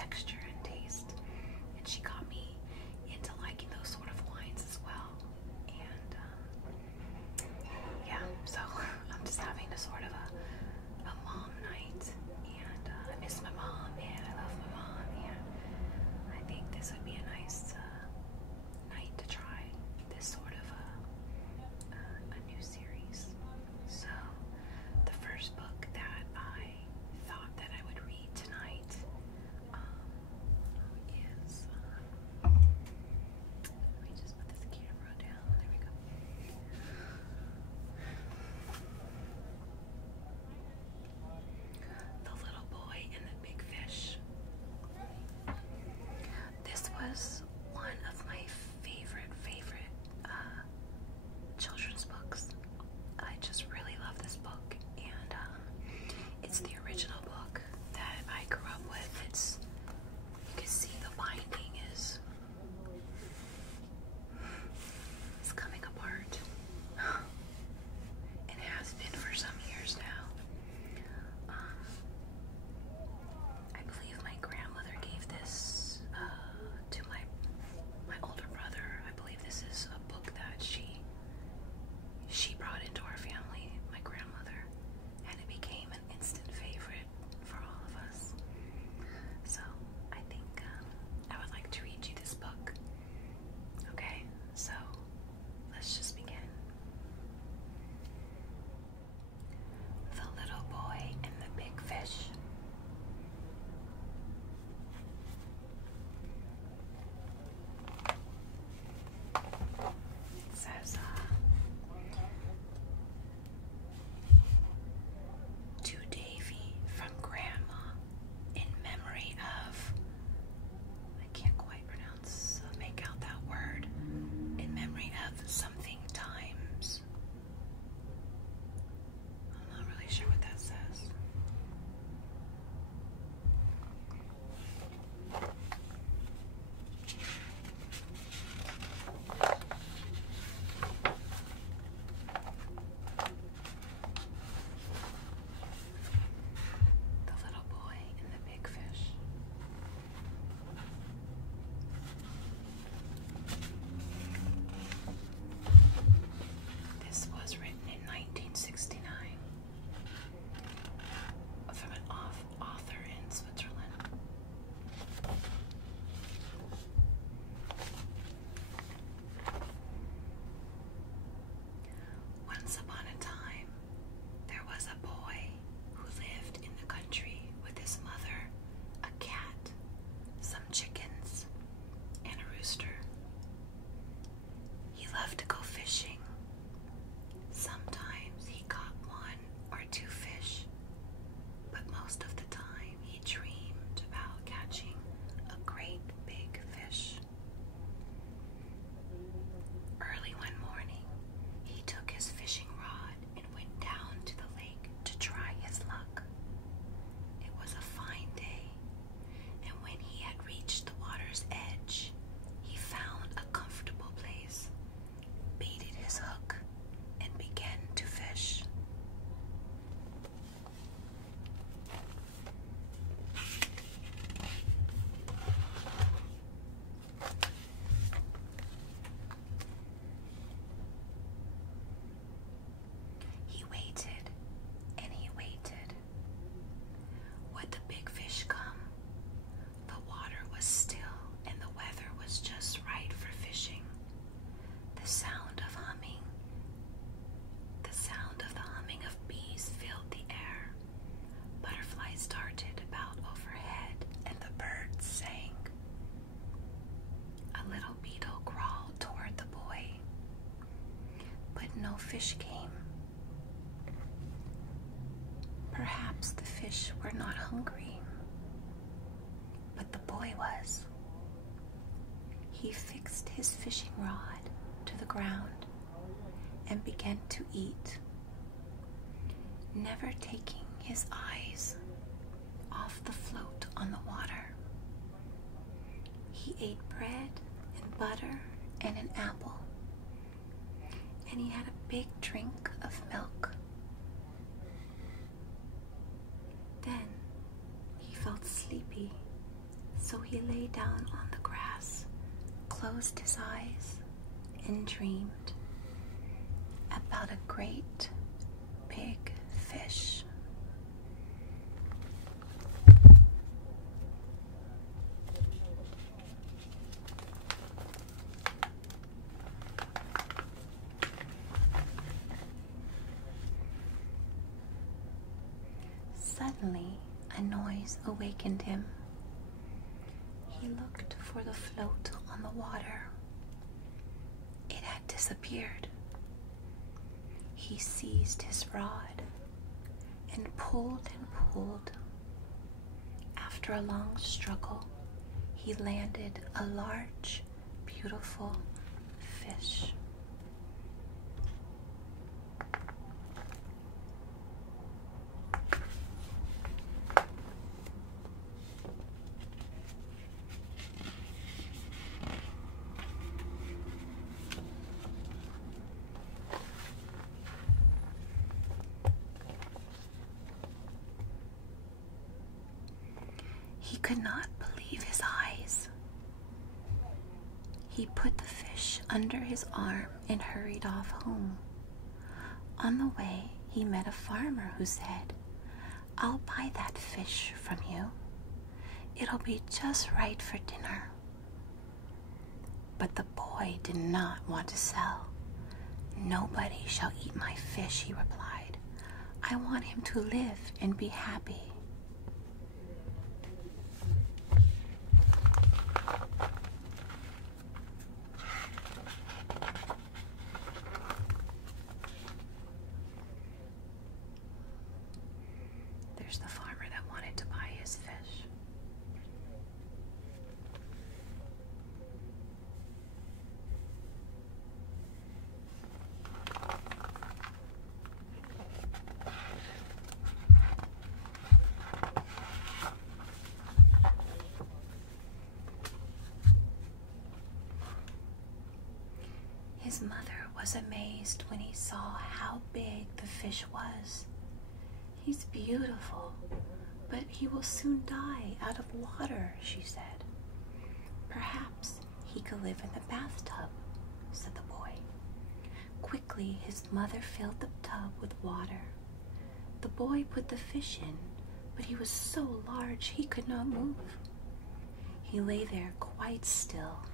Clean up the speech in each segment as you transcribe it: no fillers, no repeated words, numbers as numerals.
texture and taste. And she got me into liking those sort of wines as well. And yeah, so I'm just having a sort of a mom night, and I miss my mom and I love my mom, and I think this would be a nice night to try this sort of a new series. So the first book that I thought that I would read tonight is let me just put this camera down. There we go. The Little Boy and the Big Fish. This was one of my favorite children's books. I just really love this book, and it's the original book that I grew up with. You can see the binding is coming apart. It has been for some years now. I believe my grandmother gave this to my older brother. I believe this is a book that she brought into our family, my grandmother, and it became an instant favorite for all of us. So I think I would like to read you this book. Okay, so let's just begin. The Little Boy and the Big Fish. It says, to Davy from Grandma, in memory of, I can't quite make out that word, in memory of something times. I'm not really sure what that says. The Little Boy and the Big Fish. This was written in 1969 from an author in Switzerland. Once upon a time, there was a boy who lived in the country with his mother, a cat, some chickens, and a rooster. He loved to go fishing. Sometimes he caught one or two fish, but most of the time he dreamed about catching a great big fish. Early one morning, he took his fishing rod and went down to the lake to try his luck. It was a fine day, and when he had reached the water's edge, he found a comfortable place, baited his hook, and began to fish. He waited and he waited. Would the big fish come? The water was still and the weather was just right for fishing. The sound of the humming of bees filled the air. Butterflies darted about overhead and the birds sang. A little beetle crawled toward the boy, but no fish came. Perhaps the fish were not hungry, but the boy was. He fixed his fishing rod to the ground and began to eat, never taking his eyes off the float on the water. He ate bread and butter and an apple, and he had a big drink of milk. Then he felt sleepy, he lay down on the grass, closed his eyes, and dreamed about a great big fish. Suddenly, a noise awakened him. He looked for the float on the water. It had disappeared. He seized his rod and pulled and pulled. After a long struggle, he landed a large, beautiful fish. He could not believe his eyes. He put the fish under his arm and hurried off home. On the way, he met a farmer who said, "I'll buy that fish from you. It'll be just right for dinner." But the boy did not want to sell. "Nobody shall eat my fish," he replied. "I want him to live and be happy." There's the farmer that wanted to buy his fish. His mother was amazed when he saw how big the fish was. "He's beautiful, but he will soon die out of water," she said. "Perhaps he could live in the bathtub," said the boy. Quickly, his mother filled the tub with water. The boy put the fish in, but he was so large he could not move. He lay there quite still.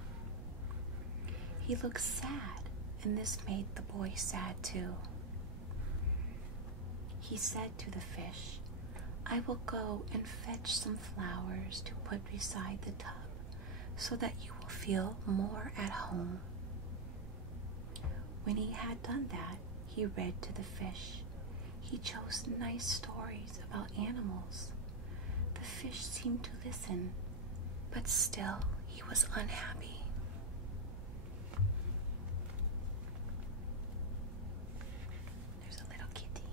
He looked sad, and this made the boy sad too. He said to the fish, "I will go and fetch some flowers to put beside the tub so that you will feel more at home." When he had done that, he read to the fish. He chose nice stories about animals. The fish seemed to listen, but still he was unhappy. There's a little kitty.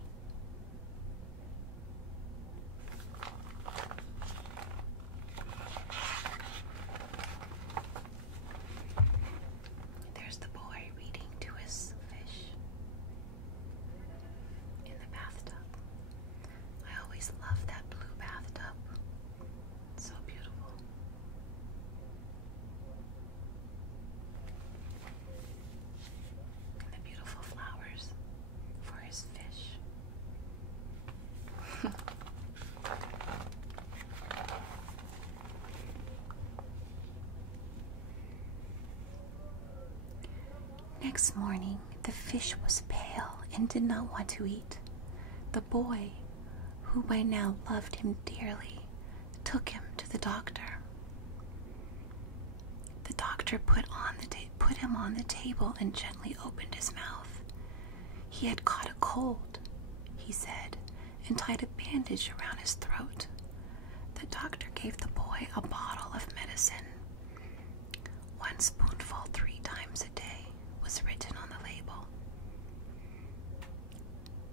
There's the boy reading to his fish in the bathtub. I always love that blue bathtub. It's so beautiful. And the beautiful flowers for his fish. Next morning, the fish was pale and did not want to eat. The boy, who by now loved him dearly, took him to the doctor. The doctor put him on the table and gently opened his mouth. He had caught a cold, he said, and tied a bandage around his throat. The doctor gave the boy a bottle of medicine. 1 spoonful 3 times a day was written on the label.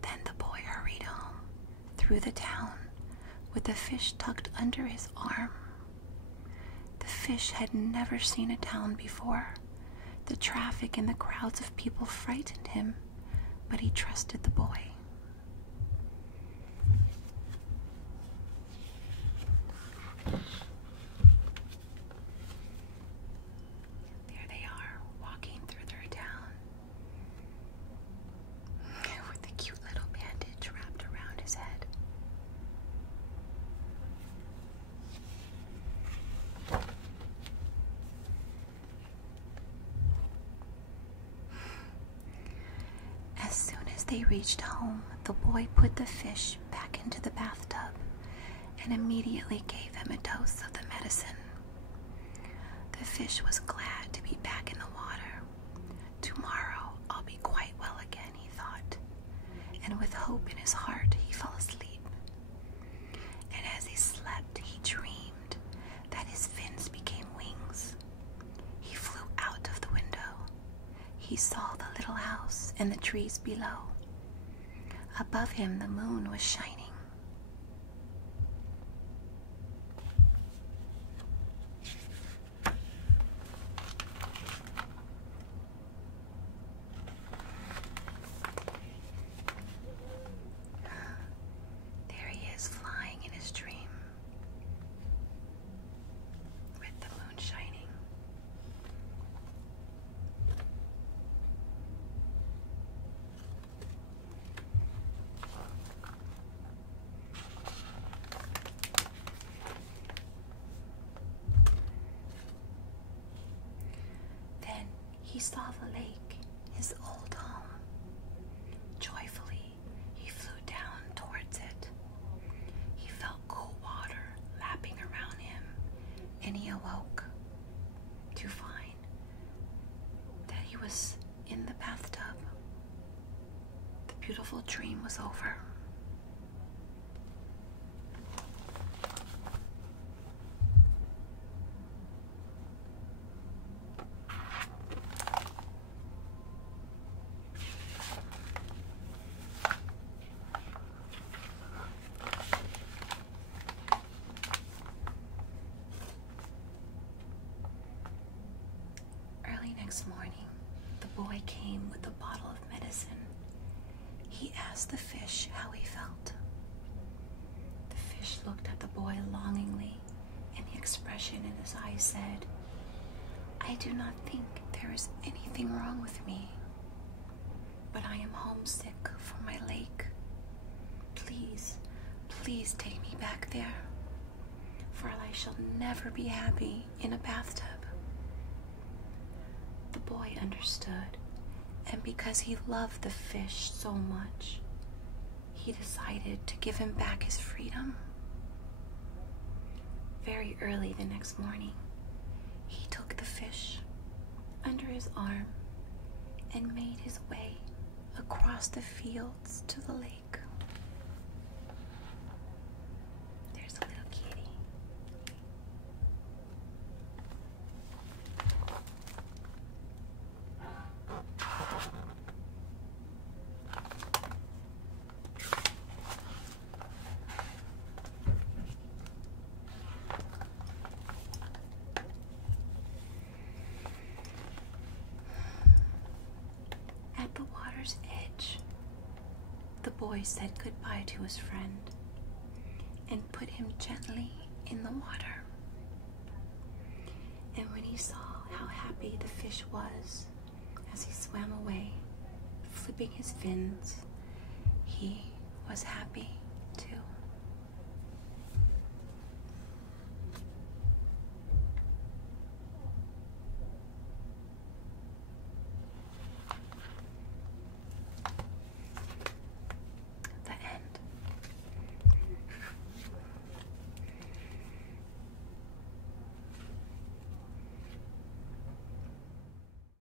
Then the boy hurried home through the town with the fish tucked under his arm. The fish had never seen a town before. The traffic and the crowds of people frightened him, but he trusted the boy. they reached home, the boy put the fish back into the bathtub and immediately gave him a dose of the medicine. The fish was glad to be back in the water. Tomorrow I'll be quite well again, he thought, and with hope in his heart he fell asleep. And as he slept, he dreamed that his fins became wings. He flew out of the window. He saw the little house and the trees below. Above him the moon was shining. There he is, flying in his dream, with the moon shining. Then he saw the lake, his old home. Joyfully, he flew down towards it. He felt cool water lapping around him, and he awoke to find that he was in the bathtub. The beautiful dream was over. Early next morning, the boy came with a bottle of medicine. He asked the fish how he felt. The fish looked at the boy longingly, and the expression in his eyes said, "I do not think there is anything wrong with me, but I am homesick for my lake. Please, please take me back there, for I shall never be happy in a bathtub." The boy understood, and because he loved the fish so much, he decided to give him back his freedom. Very early the next morning, he took the fish under his arm and made his way across the fields to the lake. There's a little kitty. At the water's edge, the boy said goodbye to his friend and put him gently in the water. And when he saw how happy the fish was as he swam away, flipping his fins, he was happy.